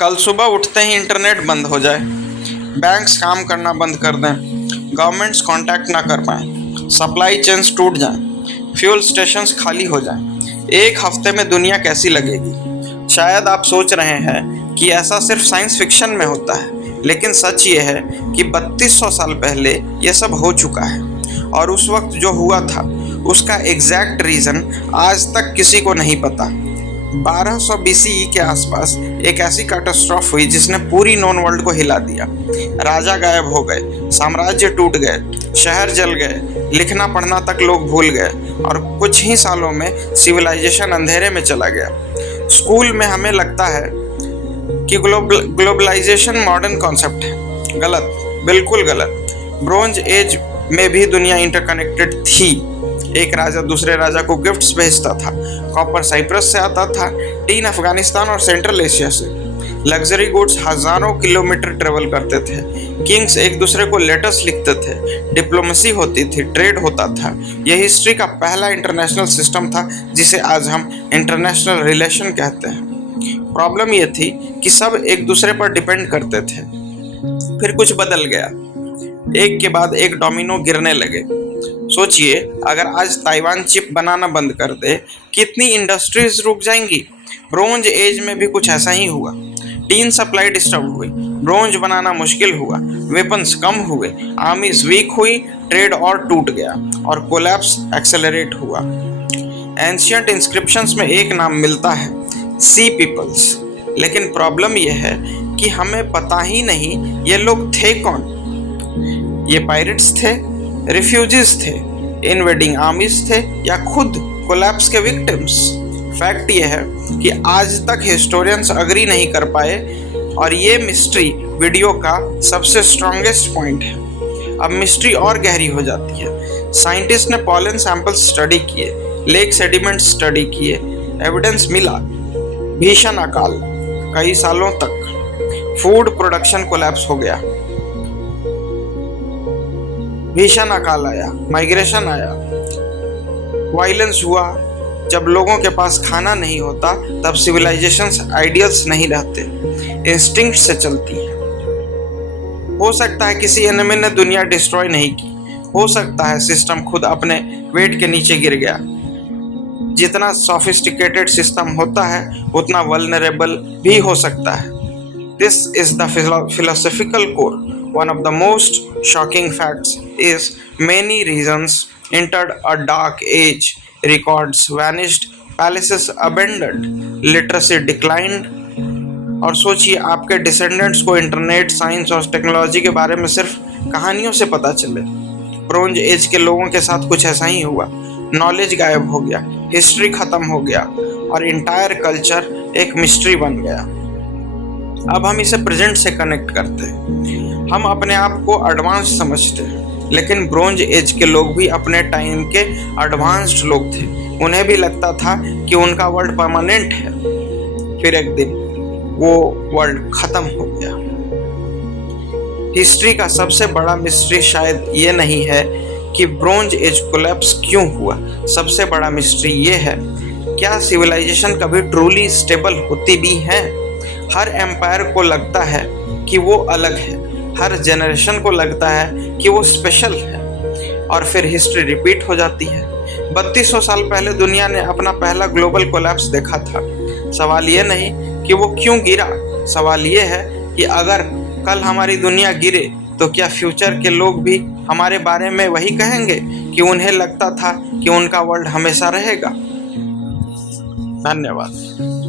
कल सुबह उठते ही इंटरनेट बंद हो जाए, बैंक्स काम करना बंद कर दें, गवर्नमेंट्स कांटेक्ट ना कर पाएं, सप्लाई चेन्स टूट जाएं, फ्यूल स्टेशंस खाली हो जाएं, एक हफ्ते में दुनिया कैसी लगेगी? शायद आप सोच रहे हैं कि ऐसा सिर्फ साइंस फिक्शन में होता है, लेकिन सच ये है कि 3200 साल पहले ये सब हो चुका है और उस वक्त जो हुआ था उसका एग्जैक्ट रीज़न आज तक किसी को नहीं पता। 1200 BCE के आसपास एक ऐसी कैटास्ट्रॉफ हुई जिसने पूरी नॉन वर्ल्ड को हिला दिया। राजा गायब हो गए, साम्राज्य टूट गए, शहर जल गए, लिखना पढ़ना तक लोग भूल गए और कुछ ही सालों में सिविलाइजेशन अंधेरे में चला गया। स्कूल में हमें लगता है कि ग्लोबलाइजेशन मॉडर्न कॉन्सेप्ट है। गलत, बिल्कुल गलत। ब्रोंज एज में भी दुनिया इंटरकनेक्टेड थी। एक राजा दूसरे राजा को गिफ्ट्स भेजता था, कॉपर साइप्रस से आता था, टीन अफगानिस्तान और सेंट्रल एशिया से। लग्जरी गुड्स हजारों किलोमीटर ट्रेवल करते थे, किंग्स एक दूसरे को लेटर्स लिखते थे, डिप्लोमेसी होती थी, ट्रेड होता था। यह हिस्ट्री का पहला इंटरनेशनल सिस्टम था जिसे आज हम इंटरनेशनल रिलेशन कहते हैं। प्रॉब्लम यह थी कि सब एक दूसरे पर डिपेंड करते थे। फिर कुछ बदल गया, एक के बाद एक डोमिनो गिरने लगे। सोचिए, अगर आज ताइवान चिप बनाना बंद कर दे, कितनी इंडस्ट्रीज रुक जाएंगी। ब्रोंज एज में भी कुछ ऐसा ही हुआ। टीन सप्लाई डिस्टर्ब हुई, ब्रोंज बनाना मुश्किल हुआ, वेपन्स कम हुए, आर्मीज वीक हुई, ट्रेड और टूट गया और कोलैप्स एक्सेलरेट हुआ। एंशियंट इंस्क्रिप्शंस में एक नाम मिलता है, सी पीपल्स। लेकिन प्रॉब्लम यह है कि हमें पता ही नहीं ये लोग थे कौन। ये पायरेट्स थे, रिफ्यूजीज थे, इन्वेडिंग आर्मीज थे या खुद कोलैप्स के विक्टिम्स। फैक्ट ये है कि आज तक हिस्टोरियंस अग्री नहीं कर पाए और ये मिस्ट्री वीडियो का सबसे स्ट्रॉन्गेस्ट पॉइंट है। अब मिस्ट्री और गहरी हो जाती है। साइंटिस्ट ने पॉलन सैंपल्स स्टडी किए, लेक सेडिमेंट स्टडी किए, एविडेंस मिला। भीषण अकाल, कई सालों तक फूड प्रोडक्शन कोलैप्स हो गया। भीषण अकाल आया, माइग्रेशन आया, वायलेंस हुआ। जब लोगों के पास खाना नहीं होता तब सिविलाइजेशंस आइडियल्स नहीं रहते, इंस्टिंक्ट से चलती है। हो सकता है किसी एनिमी ने दुनिया डिस्ट्रॉय नहीं की, हो सकता है सिस्टम खुद अपने वेट के नीचे गिर गया। जितना सोफिस्टिकेटेड सिस्टम होता है उतना वल्नरेबल भी हो सकता है। This is the philosophical core. One of the most shocking facts is many regions entered a dark age, records vanished, palaces abandoned, literacy declined। और सोचिए, आपके डिसेंडेंट्स को इंटरनेट, साइंस और टेक्नोलॉजी के बारे में सिर्फ कहानियों से पता चले। ब्रोंज एज के लोगों के साथ कुछ ऐसा ही हुआ। नॉलेज गायब हो गया, हिस्ट्री खत्म हो गया और इंटायर कल्चर एक मिस्ट्री बन गया। अब हम इसे प्रेजेंट से कनेक्ट करते हैं। हम अपने आप को एडवांस समझते हैं, लेकिन ब्रोंज एज के लोग भी अपने टाइम के एडवांस्ड लोग थे। उन्हें भी लगता था कि उनका वर्ल्ड परमानेंट है। फिर एक दिन वो वर्ल्ड खत्म हो गया। हिस्ट्री का सबसे बड़ा मिस्ट्री शायद ये नहीं है कि ब्रोंज एज कोलैप्स क्यों हुआ। सबसे बड़ा मिस्ट्री ये है, क्या सिविलाइजेशन कभी ट्रूली स्टेबल होती भी है? हर एम्पायर को लगता है कि वो अलग है, हर जनरेशन को लगता है कि वो स्पेशल है और फिर हिस्ट्री रिपीट हो जाती है। 3200 साल पहले दुनिया ने अपना पहला ग्लोबल कोलैप्स देखा था। सवाल ये नहीं कि वो क्यों गिरा, सवाल ये है कि अगर कल हमारी दुनिया गिरे तो क्या फ्यूचर के लोग भी हमारे बारे में वही कहेंगे कि उन्हें लगता था कि उनका वर्ल्ड हमेशा रहेगा। धन्यवाद।